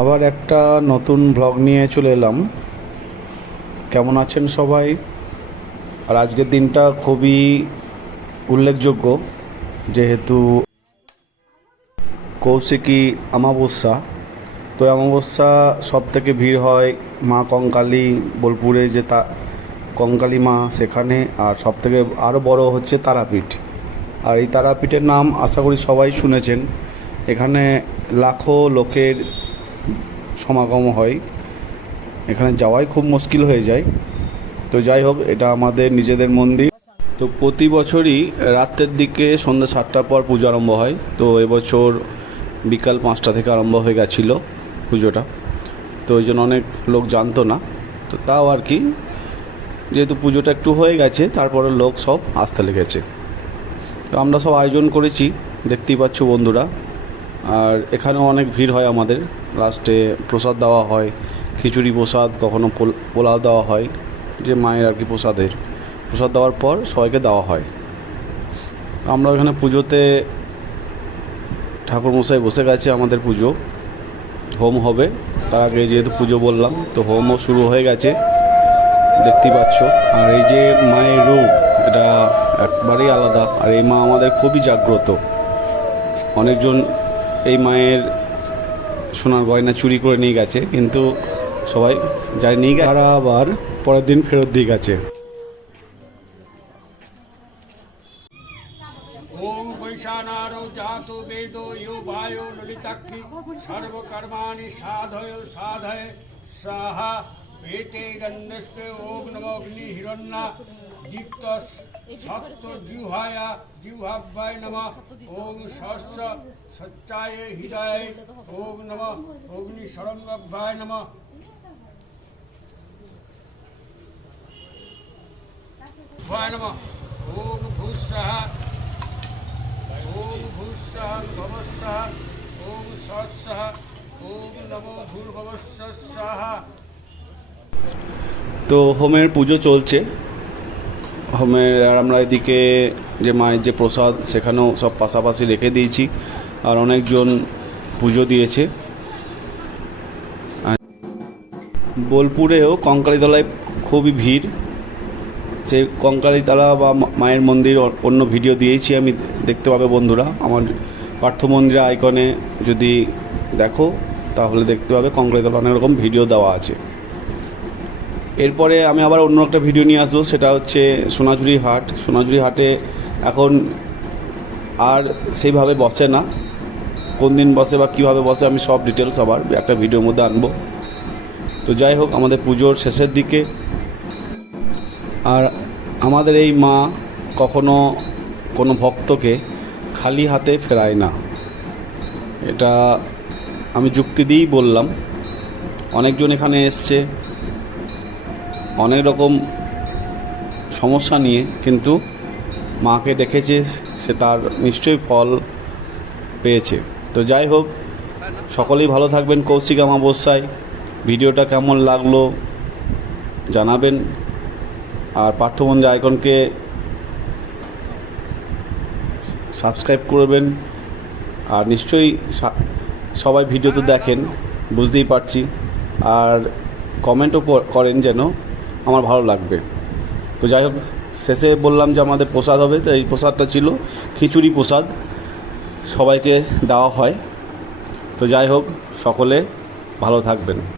আবার একটা নতুন ব্লগ নিয়ে চলে এলাম। কেমন আছেন সবাই? আর আজকের দিনটা খুবই উল্লেখযোগ্য, যেহেতু কৌশিকী অমাবস্যা। তো অমাবস্যা সব থেকে ভিড় হয় মা কঙ্কালী, বোলপুরে যে কঙ্কালী মা, সেখানে। আর সব থেকে আরও বড় হচ্ছে তারাপীঠ। আর এই তারাপীঠের নাম আশা করি সবাই শুনেছেন। এখানে লাখো লোকের সমাগম হয়, এখানে যাওয়াই খুব মুশকিল হয়ে যায়। তো যাই হোক, এটা আমাদের নিজেদের মন্দির। তো প্রতি বছরই রাতের দিকে সন্ধ্যা 7টার পর পুজো আরম্ভ হয়। তো এবছর বিকাল 5টা থেকে আরম্ভ হয়ে গেছিলো পুজোটা। তো ওই জন্য অনেক লোক জানতো না। তো তাও আর কি, যেহেতু পুজোটা একটু হয়ে গেছে, তারপরে লোক সব আসতে লেগেছে। তো আমরা সব আয়োজন করেছি, দেখতেই পাচ্ছ বন্ধুরা। আর এখানেও অনেক ভিড় হয় আমাদের। লাস্টে প্রসাদ দেওয়া হয়, খিচুড়ি প্রসাদ, কখনো পোলাও দেওয়া হয়, যে মায়ের আর কি প্রসাদ দেওয়ার পর সবাইকে দেওয়া হয়। আমরা এখানে পুজোতে ঠাকুরমশাই বসে গেছে, আমাদের পুজো হোম হবে। তার আগে যেহেতু পুজো বললাম, তো হোমও শুরু হয়ে গেছে, দেখতেই পাচ্ছ। আর এই যে মায়ের রূপ, এটা একবারেই আলাদা। আর এই মা আমাদের খুবই জাগ্রত। অনেকজন এই মায়ের সোনার গয়না চুরি করে নিয়ে গেছে, কিন্তু সবাই যাই নিয়ে গেছে, তারা আবার পরের দিন ফেরত দিয়ে গেছে। ओम वैशानारो जातो वेदो यो वायो ललिताक्षी सर्वकर्माणि साधय साधय स्वाहा एते गन्धस्ते ओम नमो अग्नि हिरण्या दीप्त सप्त जिह्वाया जिह्वाभ्याय नमः ओम सहस्र सच्चाय हृदय ओम नमः अग्नि शरंगभ्याय नमः भ्याय नमः ओम भूस्सः ओम भूस्सः भवस्सः ओम सहस्सः ओम नमो भूर्भुवस्सः स्वाहा। তো হোমের পুজো চলছে। হোমের আর আমরা এদিকে যে মায়ের যে প্রসাদ, সেখানেও সব পাশাপাশি রেখে দিয়েছি। আর অনেকজন পুজো দিয়েছে। বোলপুরেও কঙ্কালীতলায় খুবই ভিড়। সেই কঙ্কালীতলা বা মায়ের মন্দির অন্য ভিডিও দিয়েছি আমি, দেখতে পাবে বন্ধুরা। আমার পার্থ মন্দির আইকনে যদি দেখো, তাহলে দেখতে পাবে কঙ্কালীতলা অনেক রকম ভিডিও দেওয়া আছে। এরপরে আমি আবার অন্য একটা ভিডিও নিয়ে আসবো, সেটা হচ্ছে সোনাঝুরি হাট। সোনাঝুরি হাটে এখন আর সেইভাবে বসে না। কোন দিন বসে বা কীভাবে বসে, আমি সব ডিটেলস আবার একটা ভিডিওর মধ্যে আনবো। তো যাই হোক, আমাদের পুজোর শেষের দিকে। আর আমাদের এই মা কখনো কোনো ভক্তকে খালি হাতে ফেরায় না, এটা আমি যুক্তি দিয়েই বললাম। অনেকজন এখানে এসছে অনেক রকম সমস্যা নিয়ে, কিন্তু মাকে দেখেছে, সে তার নিশ্চয়ই ফল পেয়েছে। তো যাই হোক, সকলেই ভালো থাকবেন। কৌশিক অমাবস্যায় ভিডিওটা কেমন লাগলো জানাবেন। আর পার্থমন্দির আইকনকে সাবস্ক্রাইব করবেন। আর নিশ্চয়ই সবাই ভিডিও তো দেখেন, বুঝতেই পারছি। আর কমেন্টও করেন, যেন আমার ভালো লাগবে। তো যাই হোক, শেষে বললাম যে আমাদের প্রসাদ হবে। তো এই প্রসাদটা ছিল খিচুড়ি প্রসাদ, সবাইকে দেওয়া হয়। তো যাই হোক, সকলে ভালো থাকবেন।